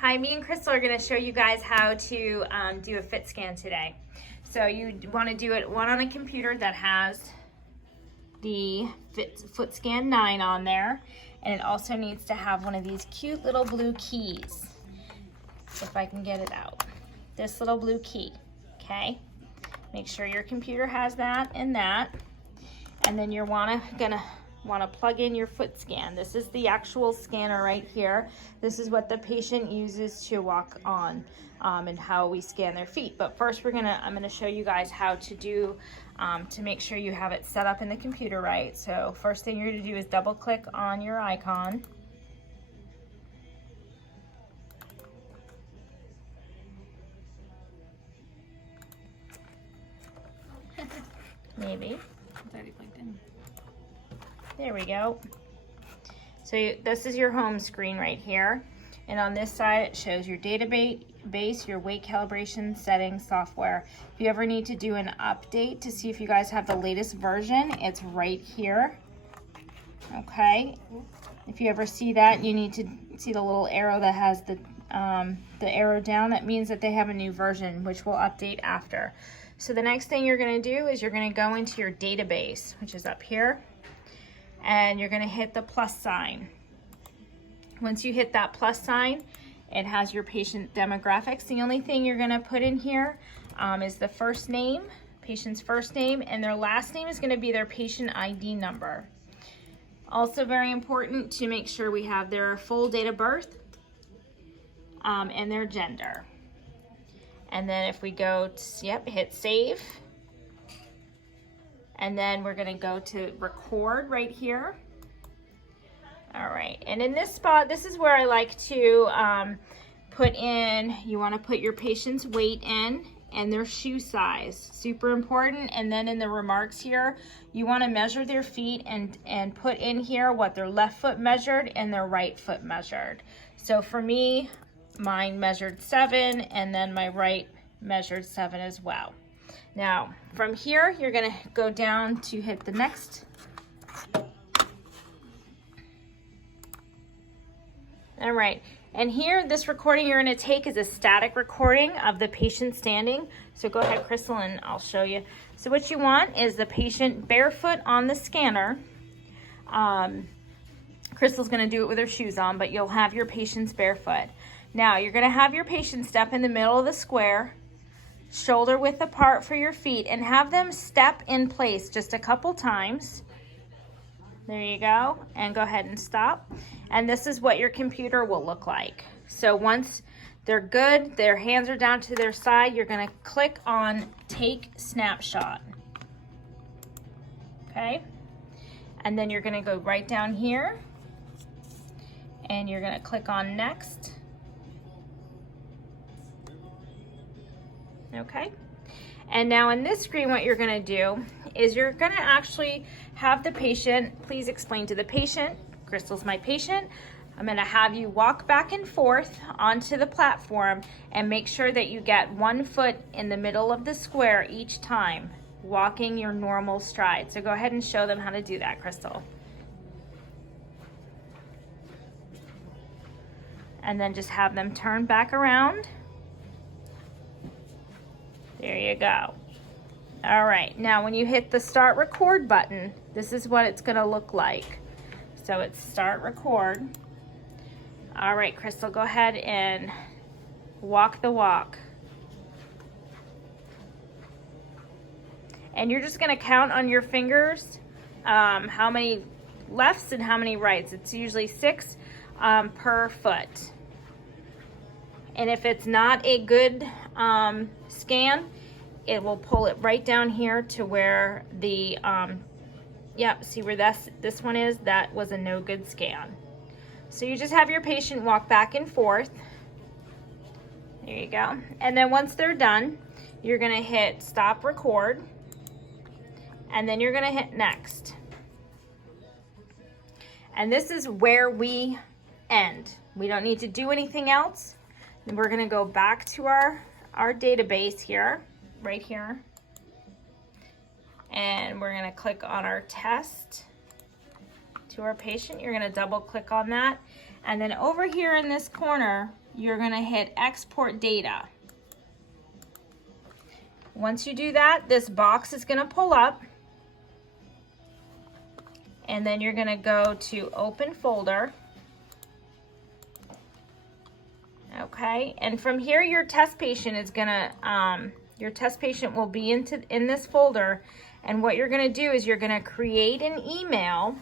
Hi, me and Crystal are going to show you guys how to do a Phits scan today. So you want to do it one on a computer that has the Foot Scan 9 on there, and it also needs to have one of these cute little blue keys. If I can get it out. This little blue key, okay? Make sure your computer has that and that. And then you're gonna want to plug in your foot scan. This is the actual scanner right here. This is what the patient uses to walk on and how we scan their feet. But first I'm gonna show you guys how to do to make sure you have it set up in the computer right. So first thing you're gonna do is double click on your icon. Maybe. It's already plugged in. There we go. So this is your home screen right here. And on this side, it shows your database, your weight calibration settings, software. If you ever need to do an update to see if you guys have the latest version, it's right here. Okay. If you ever see that, you need to see the little arrow that has the arrow down. That means that they have a new version, which will update after. So the next thing you're going to do is you're going to go into your database, which is up here. And you're going to hit the plus sign. Once you hit that plus sign, it has your patient demographics. The only thing you're going to put in here is the first name, patient's first name, and their last name is going to be their patient ID number. Also very important to make sure we have their full date of birth and their gender. And then if we go to, hit save. And then we're gonna go to record right here. All right, and in this spot, this is where I like to put in, you wanna put your patient's weight in and their shoe size, super important. And then in the remarks here, you wanna measure their feet and put in here what their left foot measured and their right foot measured. So for me, mine measured 7 and then my right measured 7 as well. Now, from here, you're gonna go down to hit the next. All right, and here, this recording you're gonna take is a static recording of the patient standing. So go ahead, Crystal, and I'll show you. So what you want is the patient barefoot on the scanner. Crystal's gonna do it with her shoes on, but you'll have your patient's barefoot. Now, you're gonna have your patient step in the middle of the square, shoulder width apart for your feet, and have them step in place just a couple times. There you go, and go ahead and stop. And this is what your computer will look like. So once they're good, their hands are down to their side, you're gonna click on take snapshot. Okay, and then you're gonna go right down here and you're gonna click on next. Okay, and now in this screen, what you're gonna do is you're gonna actually have the patient, please explain to the patient, Crystal's my patient, I'm gonna have you walk back and forth onto the platform and make sure that you get 1 foot in the middle of the square each time, walking your normal stride. So go ahead and show them how to do that, Crystal. And then just have them turn back around. There you go. All right, now when you hit the start record button, this is what it's gonna look like. So it's start record. All right, Crystal, go ahead and walk the walk. And you're just gonna count on your fingers how many lefts and how many rights. It's usually 6 per foot. And if it's not a good scan, it will pull it right down here to where the, see where this one is? That was a no good scan. So you just have your patient walk back and forth. There you go. And then once they're done, you're gonna hit stop record, and then you're gonna hit next. And this is where we end. We don't need to do anything else. And we're gonna go back to our database here, right here. And we're gonna click on our test to our patient. You're gonna double click on that. And then over here in this corner, you're gonna hit export data. Once you do that, this box is gonna pull up, and then you're gonna go to open folder. Okay, and from here your test patient is gonna, your test patient will be in this folder, and what you're gonna do is you're gonna create an email.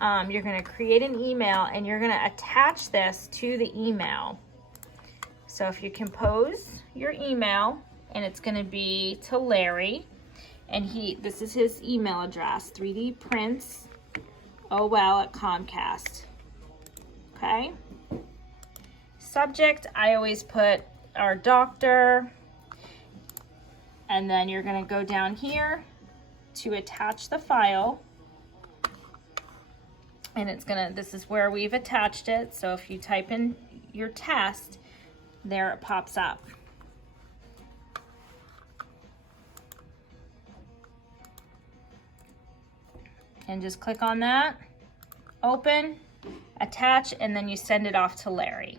You're gonna create an email and you're gonna attach this to the email. So if you compose your email, and it's gonna be to Larry, and this is his email address, 3dprintsol@Comcast. Okay. Subject, I always put our doctor, and then you're gonna go down here to attach the file, and this is where we've attached it. So if you type in your test, there it pops up. And just click on that, open, attach, and then you send it off to Larry.